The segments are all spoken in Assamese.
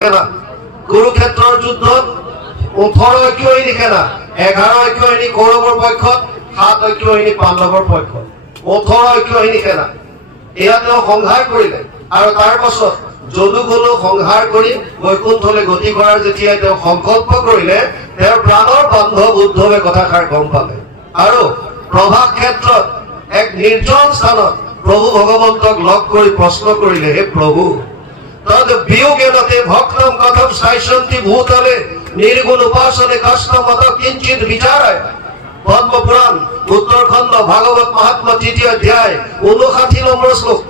কুৰুক্ষেত্ৰৰ যুদ্ধত 18 ঐক্যবাহিনী সেনা 11 ঐক্যবাহিনী কৌৰৱৰ পক্ষত 7 ঐক্যবাহিনী পাণ্ডৱৰ পক্ষত 18 ঐক্যবাহিনী সেনা এয়া তেওঁ সংহাৰ কৰিলে আৰু তাৰ পাছত যদুগুলো সংহাৰ কৰি বৈকুণ্ঠলৈ গতি কৰাৰ যেতিয়া তেওঁ সংকল্প কৰিলে তেওঁৰ প্ৰাণৰ বান্ধৱ উদ্ধৱে কথাষাৰ গম পালে আৰু প্ৰভাস ক্ষেত্ৰত এক নিৰ্জন স্থানত প্ৰভু ভগৱন্তক লগ কৰি প্ৰশ্ন কৰিলে, হে প্ৰভু তদ বিয়োগেনতে ভক্তম কথম সাইশন্তি ভূতলে নির্গুণ উপাসনে কষ্টমত কিঞ্চিত বিচারায়। পদ্মপুরাণ উত্তরখণ্ড ভাগবত মহাত্মা 3য় অধ্যায় 59 নম্বৰ শ্লোক।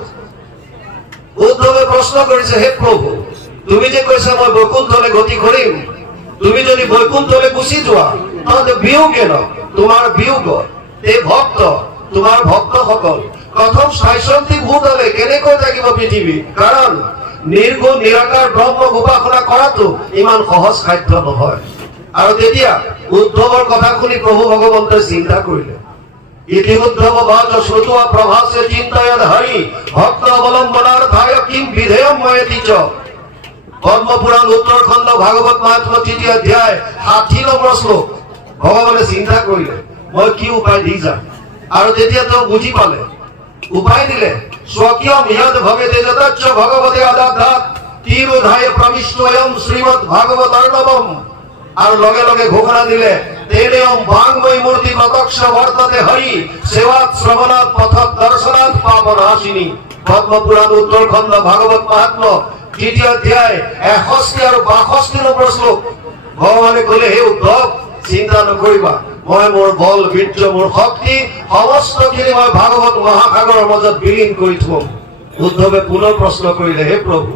উদ্ধৱে প্ৰশ্ন কৰিছে, হে প্ৰভু তুমি যে কৈছা মই বৈকুণ্ঠলৈ গতি কৰিম, তুমি যদি বৈকুণ্ঠলৈ গুচি যোৱা তদ বিয়োগেন তোমাৰ বিয়োগ এই ভক্ত তোমাৰ ভক্তসকল কথম সাইশন্তি ভূতলে কেনেকৈ থাকিব পৃথিৱী, কাৰণ নিৰ্গুণ নিৰাকাৰ ব্ৰহ্মক উপাসনা কৰাটো ইমান সহজ সাধ্য নহয়। আৰু তেতিয়া উদ্ধৱৰ কথা শুনি প্ৰভু ভগৱন্তই চিন্তা কৰিলে, ইতি উদ্ধৱ বাচ শ্ৰুত্বা প্ৰভাসে চিন্তয়ন হৰি ভক্ত অৱলম্বনাৰ্থায় কিম বিধেয়ম ময়েতি চ। পদ্মপুৰাণ উত্তৰখণ্ড ভাগৱত মহাত্মা 3য় অধ্যায় 60 নম্বৰ শ্লোক। ভগৱানে চিন্তা কৰিলে মই কি উপায় দি যাম, আৰু তেতিয়া তেওঁ বুজি পালে উপায় দিলে, স্বকীয়ম যদ ভবেতে যতচ্চ ভগবতে আদাধ্যাৎ তিৰোধায় প্ৰবিষ্টয়ম শ্ৰীমদ ভাগৱত অৰ্ণৱম। আৰু লগে লগে ঘোষণা দিলে, তেনেয়ম বাংময় মূৰ্তি প্ৰত্যক্ষ বৰ্ততে হৰি সেবাত শ্ৰবণাৎ পথত দৰ্শনাৎ পাপনাশিনী। পদ্মপুৰাণ উত্তৰখণ্ড ভাগবত মহাত্ম 3য় অধ্যায় 61 আৰু 62 নম্বৰ শ্লোক। ভগৱানে কলে, হে উদ্ধৱ চিন্তা নকৰিবা, মই মোৰ বল বীৰ্য মোৰ শক্তি সমস্তখিনি মই ভাগৱত মহাসাগৰৰ মাজত বিলীন কৰি থম। উদ্ধৱে পুনৰ প্ৰশ্ন কৰিলে, হে প্ৰভু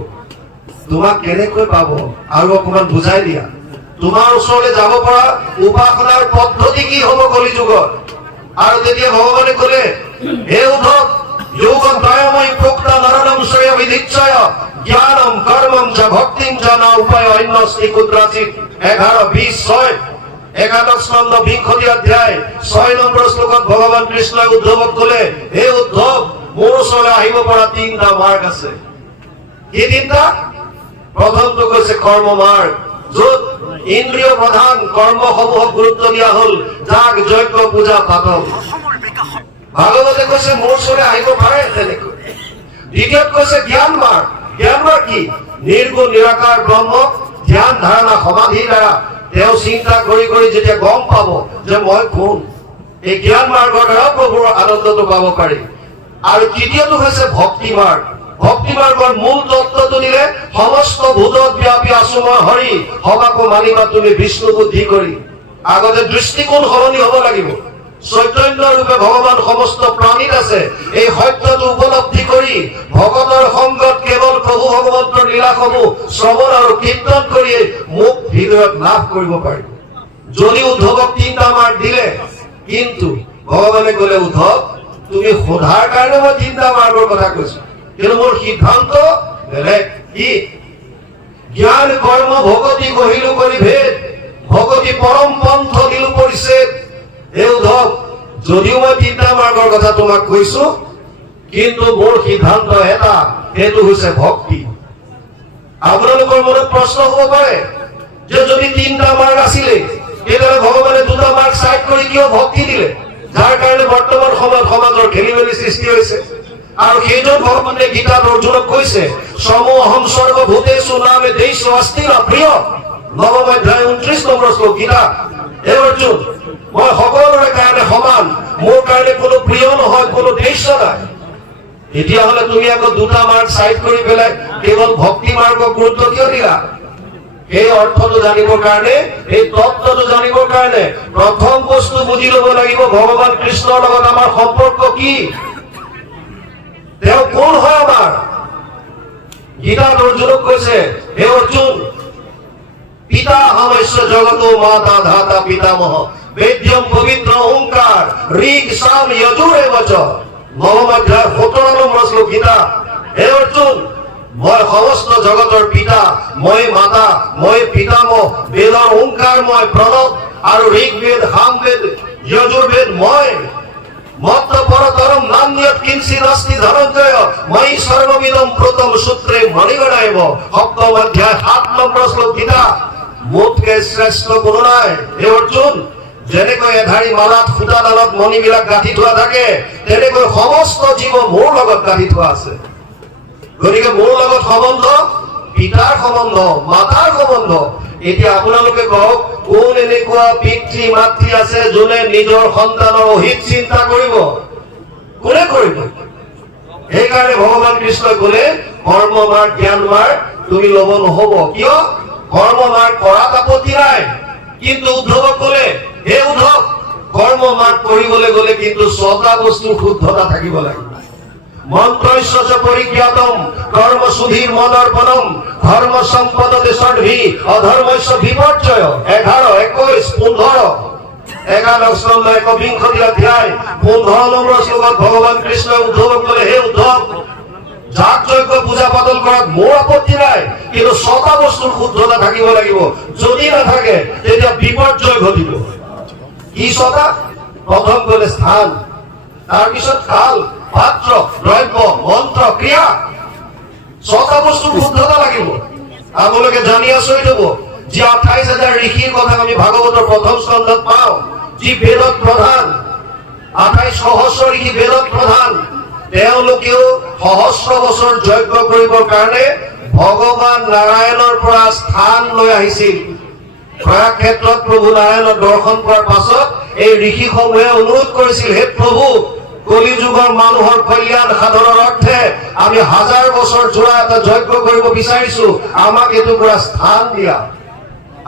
তোমাক কেনেকৈ পাব আৰু অকমান বুজাই দিয়া, তোমাৰ ওচৰলৈ যাব পৰা উপাসনাৰ পদ্ধতি কি হ'ব কলি যুগত। আৰু তেতিয়া ভগৱানে কলে, হে উদ্ধৱ যোগম ত্ৰয়ময়ী প্ৰোক্ত নৰনম শ্ৰেয় বিধিচ্ছয় জ্ঞানম কৰ্মম চ ভক্তিম চ ন উপায় অন্যস্তি কুত্ৰাচিৎ। 11:20 একাদশ স্কন্ধ 20 অধ্যায় 6 নম্বৰ শ্লোকত ভগৱান কৃষ্ণই উদ্ধৱক কলে, হে উদ্ধৱ মোৰ ওচৰলৈ আহিব পৰা 3টা মাৰ্গ আছে। কি 3টা? প্ৰথমটো কৈছে কৰ্ম মাৰ্গ, য'ত ইন্দ্ৰিয় প্ৰধান কৰ্মসমূহক গুৰুত্ব দিয়া হল, যাগ যজ্ঞ পূজা পাতল। ভাগৱতে কৈছে মোৰ ওচৰলৈ আহিব পাৰে তেনেকৈ। দ্বিতীয়ত কৈছে জ্ঞান মাৰ্গ। জ্ঞান মাৰ্গ কি? নিৰ্গুণ নিৰাকাৰ ব্ৰহ্মক ধ্যান ধাৰণা সমাধিৰ দ্বাৰা তেওঁ চিন্তা কৰি কৰি যেতিয়া গম পাব যে মই কোন, এই জ্ঞান মাৰ্গৰ দ্বাৰা প্ৰভুৰ আনন্দটো পাব পাৰি। আৰু তৃতীয়টো হৈছে ভক্তি মাৰ্গ। ভক্তি মাৰ্গৰ মূল তত্ত্বটো দিলে, সমস্ত ভূতত ব্যাপী আছো মই হৰি সবাকো মানিবা তুমি বিষ্ণু বুদ্ধি কৰি। আগতে দৃষ্টিকোণ সলনি হ'ব লাগিব। চৈতন্য ৰূপে ভগৱান সমস্ত প্ৰাণীত আছে, এই সত্যটো উপলব্ধি কৰি ভগতৰ সংগত কেৱল প্ৰভু ভগৱন্তৰ লীলাসমূহ শ্ৰৱণ আৰু কীৰ্তন কৰি মোক হৃদয়ত লাভ কৰিব পাৰিব। যদি উদ্ধৱক 3টা মাৰ্গ দিলে, কিন্তু ভগৱানে কলে, উদ্ধৱ তুমি সোধাৰ কাৰণে মই 3টা মাৰ্গৰ কথা কৈছো, কিন্তু মোৰ সিদ্ধান্ত বেলেগ। কি? জ্ঞান কৰ্ম ভগতি কহিলো কৰি ভেদ ভগতি পৰম পন্থ দিলো পৰিছেদ। হে উদ্ধৱ যদিও মই 3টা মাৰ্গৰ কথা তোমাক কৈছো, কিন্তু মোৰ সিদ্ধান্ত এটা, সেইটো হৈছে ভক্তি। আপোনালোকৰ মনত প্ৰশ্ন হ'ব পাৰে যে যদি 3টা মাৰ্গ আছিলে তেতিয়াহ'লে ভগৱানে 2টা মাৰ্গ চাইড কৰি কিয় ভক্তি দিলে, যাৰ কাৰণে বৰ্তমান সময়ত সমাজৰ খেলি মেলি সৃষ্টি হৈছে। আৰু সেইজন ভগৱানে গীতাত অৰ্জুনক কৈছে, সমহম সৰ্বভূতেষু নামে দেশ অস্থিৰ প্ৰিয়। 9ম অধ্যায় 29 নম্বৰ শ্লোক গীতা। হে অৰ্জুন মই সকলোৰে কাৰণে সমান, মোৰ কাৰণে কোনো প্ৰিয় নহয়, কোনো দেশ নাই। তেতিয়াহ'লে তুমি আকৌ 2টা মাৰ্গ চাইড কৰি পেলাই কেৱল ভক্তি মাৰ্গক গুৰুত্ব কিয় দিলা? এই অৰ্থটো জানিবৰ কাৰণে, এই তত্ত্বটো জানিবৰ কাৰণে প্ৰথম বস্তু বুজি ল'ব লাগিব, ভগৱান কৃষ্ণৰ লগত আমাৰ সম্পৰ্ক কি, তেওঁ কোন হয় আমাৰ। গীতাত অৰ্জুনক কৈছে, হে অৰ্জুন পিতা হমস্য জগত মাতা ধাতা পিতামহ বেদ্যম পবিত্ৰ ওঙ্কাৰ ঋগ সাম যজুৰে বচ। 9ম অধ্যায় 17 নম্বৰ শ্লোক গীতা। হে অৰ্জুন মই সমস্ত জগতৰ পিতা, মই মাতা, মই পিতামহ, বেদৰ ওঙ্কাৰ মই প্ৰণৱ আৰু ঋগবেদ সামবেদ যজুৰ্বেদ মত্ত পৰতৰম নান্যত কিঞ্চিৎ অস্তি ধনঞ্জয় ময়ি সৰ্ববিদম প্ৰথম সূত্ৰে মণিগণায়ব সপ্তম অধ্যায় 7 নম্বৰ শ্লোক গীতা। মোতকে শ্ৰেষ্ঠ কোনো নাই। হে অৰ্জুন, যেনেকৈ এধাৰী মালাত সূতাডালত মণিবিলাক গাঁঠি থোৱা থাকে, তেনেকৈ সমস্ত জীৱ মোৰ লগত গাঁঠি থোৱা আছে। গতিকে মোৰ লগত সম্বন্ধ পিতাৰ সম্বন্ধ, মাতাৰ সম্বন্ধ। এতিয়া আপোনালোকে কওক, কোন এনেকুৱা পিতৃ মাতৃ আছে যোনে নিজৰ সন্তানৰ অহিত চিন্তা কৰিব? কোনে কৰিব? সেইকাৰণে ভগৱান কৃষ্ণই ক'লে, কৰ্ম মাৰ জ্ঞান মাৰ তুমি ল'ব নহ'ব। কিয়? কৰ্ম মাৰ কৰাত আপত্তি নাই, কিন্তু উদ্ধৱক ক'লে, হে উদ্ধৱ, কৰ্ম মাৰ কৰিবলৈ গ'লে কিন্তু 6টা বস্তুৰ শুদ্ধতা থাকিব লাগিব। মন্ত্ৰস্য পৰিজ্ঞাতম কৰ্ম সুধীৰ মদৰ্পণম ধৰ্ম সম্পদতে ষড্ভি অধৰ্মস্য বিপৰ্যয়। 11, 21, 15 একাদশ স্কন্ধ 21 অধ্যায় 15 নম্বৰ শ্লোকত ভগৱান কৃষ্ণই উদ্ধৱক ক'লে, হে উদ্ধৱ, যাগ যজ্ঞ পূজা পাতল কৰাত মোৰ আপত্তি নাই, কিন্তু 6টা বস্তুৰ শুদ্ধতা থাকিব লাগিব। যদি নাথাকে তেতিয়া বিপৰ্যয় ঘটিব। কি 6টা? প্ৰথম ক'লে স্থান, তাৰপিছত কাল, পাত্ৰ, দ্ৰব্য, মন্ত্ৰ, ক্ৰিয়া। 6টা বস্তুৰ শুদ্ধতা লাগিব। আপোনালোকে জানি আচৰিত হ'ব, যি 28,000 ঋষিৰ কথা আমি ভাগৱতৰ প্ৰথম স্কন্ধত পাওঁ, যি বেদত প্ৰধান, 28 সহস্ৰ ঋষি বেদত প্ৰধান। তেওঁলোকেও সহস্ৰ বছৰ যজ্ঞ কৰিবৰ কাৰণে ভগৱান নাৰায়ণৰ পৰা স্থান লৈ আহিছিল। প্ৰয়াগ ক্ষেত্ৰত প্ৰভু নাৰায়ণক দৰ্শন কৰাৰ পাছত এই ঋষিসমূহে অনুৰোধ কৰিছিল, হে প্ৰভু, কলি যুগৰ মানুহৰ কল্যাণ সাধনৰ অৰ্থে আমি 1000 বছৰ জোৰা এটা যজ্ঞ কৰিব বিচাৰিছো, আমাক এটুকুৰা স্থান দিয়া।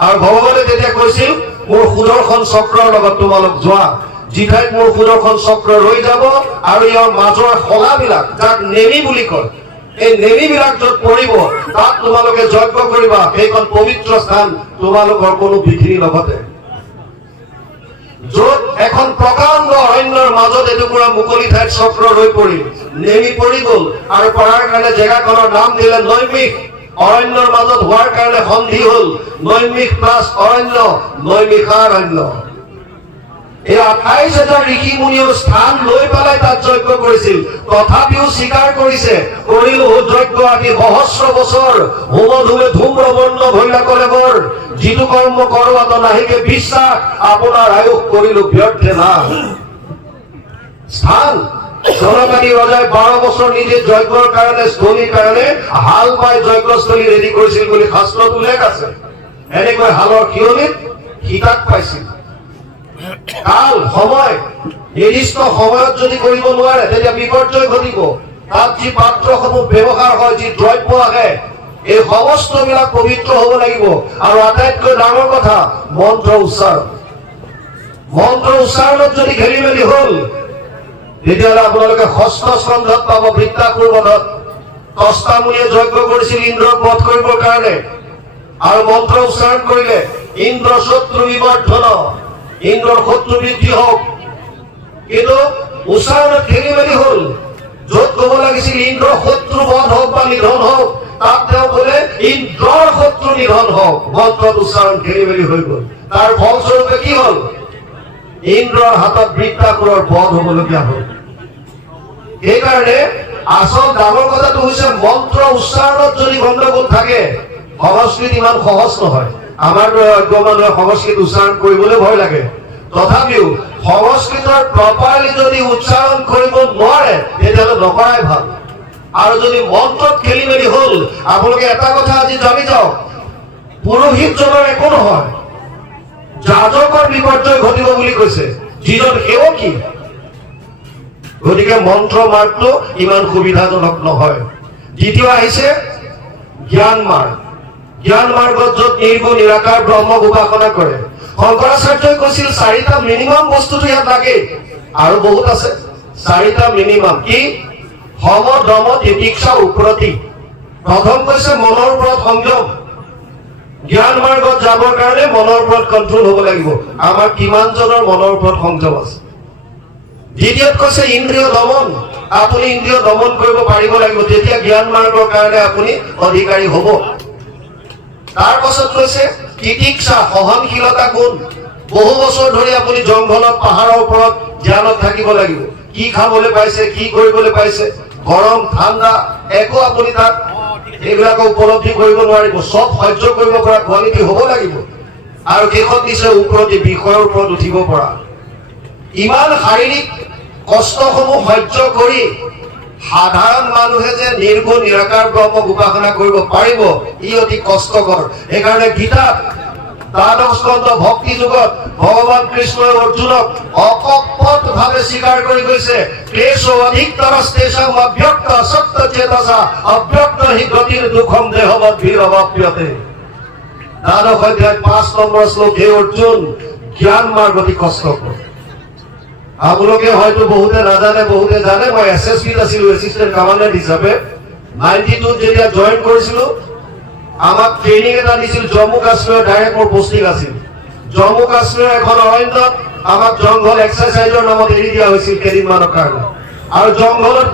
আৰু ভগৱানে তেতিয়া কৈছিল, মোৰ সুদৰ্শন চক্ৰৰ লগত তোমালোক যোৱা। যিঠাইত মোৰ সুদৰ্শন চক্ৰ ৰৈ যাব আৰু ইয়াৰ মাজৰ শলাবিলাক, যাক নেমি বুলি কয়, এই নেমিবিলাক য'ত পৰিব তাত তোমালোকে যজ্ঞ কৰিবা। সেইখন পবিত্ৰ স্থান, তোমালোকৰ কোনো বিধিৰ লগতে। য'ত এখন প্ৰকাণ্ড অৰণ্যৰ মাজত এটুকুৰা মুকলি ঠাইত চক্ৰ ৰৈ পৰিল, নেমি পৰি গ'ল, আৰু পৰাৰ কাৰণে জেগাখনৰ নাম দিলে নৈমিষ। অৰণ্যৰ মাজত হোৱাৰ কাৰণে সন্ধি হ'ল নৈমিষ প্লাছ অৰণ্য, নৈমিষাৰণ্য। এই 28,000 ঋষি মুনিও স্থান লৈ পেলাই তাত যজ্ঞ কৰিছিল। তথাপিও স্বীকাৰ কৰিছে, কৰিলো যজ্ঞ আদি সহস্ৰ বছৰ হোম ধুমে ধূম্ৰবৰ্ণ ভৈলা কলে বৰ, যিটো কৰ্ম কৰোৱাত নাহিকে বিশ্বাস, আপোনাৰ আয়ুস কৰিলো ব্যৰ্থে না। স্থান জনকাদী ৰজাই 12 বছৰ নিজে যজ্ঞৰ কাৰণে, স্থলীৰ কাৰণে হাল বাই যজ্ঞস্থলী ৰেডি কৰিছিল বুলি শাস্ত্ৰত উল্লেখ আছে। এনেকৈ হালৰ শিয়নিত সীতাক পাইছিল। কাল, সময়, নিৰ্দিষ্ট সময়ত যদি কৰিব নোৱাৰে তেতিয়া বিপৰ্যয় ঘটিব। তাত যি পাত্ৰসমূহ ব্যৱহাৰ হয়, যি দ্ৰব্য আহে, এই সমস্তবিলাক পবিত্ৰ হ'ব লাগিব। আৰু আটাইতকৈ ডাঙৰ কথা, মন্ত্ৰ উচ্চাৰণ। মন্ত্ৰ উচ্চাৰণত যদি খেলি মেলি হ'ল, তেতিয়াহ'লে আপোনালোকে 6ষ্ঠ স্কন্ধত পাব, বৃত্তাসুৰ বধত। দহটা মুনিয়ে যজ্ঞ কৰিছিল ইন্দ্ৰক বধ কৰিবৰ কাৰণে, আৰু মন্ত্ৰ উচ্চাৰণ কৰিলে, ইন্দ্ৰ শত্ৰু বিবৰ্ধন, ইন্দ্ৰৰ শত্ৰু বৃদ্ধি হওক। কিন্তু উচ্চাৰণত খেলি মেলি হ'ল। য'ত ক'ব লাগিছিল ইন্দ্ৰৰ শত্ৰু বধ হওক বা নিধন হওক, তাত তেওঁ ক'লে ইন্দ্ৰৰ শত্ৰু নিধন হওক। মন্ত্ৰত উচ্চাৰণ খেলি মেলি হৈ গ'ল। তাৰ ফলস্বৰূপে কি হ'ল? ইন্দ্ৰৰ হাতত বৃত্তাসুৰৰ বধ হ'বলগীয়া হ'ল। সেইকাৰণে আচল ডাঙৰ কথাটো হৈছে, মন্ত্ৰ উচ্চাৰণত যদি গণ্ডগোল থাকে, সংস্কৃত ইমান সহজ নহয়। আমাৰ অজ্ঞ মানুহে সংস্কৃত উচ্চাৰণ কৰিবলৈ ভয় লাগে। তথাপিও সংস্কৃতৰ প্ৰপাৰলি যদি উচ্চাৰণ কৰিব নোৱাৰে, তেতিয়াহ'লে নকৰাই ভাল। আৰু যদি মন্ত্ৰত খেলি মেলি হ'ল, আপোনালোকে এটা কথা আজি জানি যাওক, পুৰোহিতজনৰ একো নহয়, যাজকৰ বিপৰ্যয় ঘটিব বুলি কৈছে, যিজন সেৱকী। গতিকে মন্ত্ৰ মাৰ্গটো ইমান সুবিধাজনক নহয়। দ্বিতীয় আহিছে জ্ঞান মাৰ্গ। জ্ঞান মাৰ্গত য'ত নিৰ্গুণ নিৰাকাৰ ব্ৰহ্মক উপাসনা কৰে। শংকৰাচাৰ্যই কৈছিল 4টা মিনিমাম বস্তুটো ইয়াত লাগে, আৰু বহুত আছে। 4টা মিনিমাম কি? সম, দম, তিতিক্ষা, উপ্ৰতি। প্ৰথম কৈছে মনৰ ওপৰত সংযম। জ্ঞান মাৰ্গত যাবৰ কাৰণে মনৰ ওপৰত কণ্ট্ৰল হ'ব লাগিব। আমাৰ কিমানজনৰ মনৰ ওপৰত সংযম আছে? দ্বিতীয়ত কৈছে ইন্দ্ৰিয় দমন। আপুনি ইন্দ্ৰিয় দমন কৰিব পাৰিব লাগিব, তেতিয়া জ্ঞান মাৰ্গৰ কাৰণে আপুনি অধিকাৰী হ'ব। তাৰ পাছত কৈছে তিতিক্ষা, সহনশীলতা গুণ। বহু বছৰ ধৰি আপুনি জংঘলত, পাহাৰৰ ওপৰত ধ্যানত থাকিব লাগিব। কি খাবলৈ পাইছে, কি কৰিবলৈ পাইছে, গৰম ঠাণ্ডা একো আপুনি তাত এইবিলাক উপলব্ধি কৰিব নোৱাৰিব। চব সহ্য কৰিব পৰা কোৱালিটি হ'ব লাগিব। আৰু সেইখন দিছে ওপৰত বিষয়ৰ ওপৰত উঠিব পৰা। ইমান শাৰীৰিক কষ্টসমূহ সহ্য কৰি সাধাৰণ মানুহে যে নিৰ্গুণ নিৰাকাৰ ব্ৰহ্মক উপাসনা কৰিব পাৰিব, ই অতি কষ্টকৰ। সেইকাৰণে গীতাত দ্বাদশ স্কন্ধ ভক্তি যুগত ভগৱান কৃষ্ণই অৰ্জুনক অকপট ভাৱে স্বীকাৰ কৰি গৈছে, ক্লেশো অধিকতৰস্তেষাং অব্যক্ত আসক্ত চেতসা অব্যক্ত হি গতিৰ দুঃখম দেহবৎ ভিৰবাপ্যতে। দ্বাদশ অধ্যায় 5 নম্বৰ শ্লোক। হে অৰ্জুন, জ্ঞান মাৰ্গ অতি কষ্টকৰ। আপোনালোকে হয়তো বহুতে নাজানে, বহুতে জানে। মই SSBত আছিলো, এছিষ্টেণ্ট কমাণ্ডেণ্ট হিচাপে। 92 যেতিয়া জইন কৰিছিলো, আমাক ট্ৰেইনিং এটা দিছিল জম্মু কাশ্মীৰৰ। ডাইৰেক্ট মোৰ পোষ্টিং আছিল জম্মু কাশ্মীৰৰ এখন অৰণ্যত। আমাক জংঘল এক্সাৰচাইজৰ নামত এৰি দিয়া হৈছিল কেইদিনমানৰ কাৰণে। আৰু জংঘলত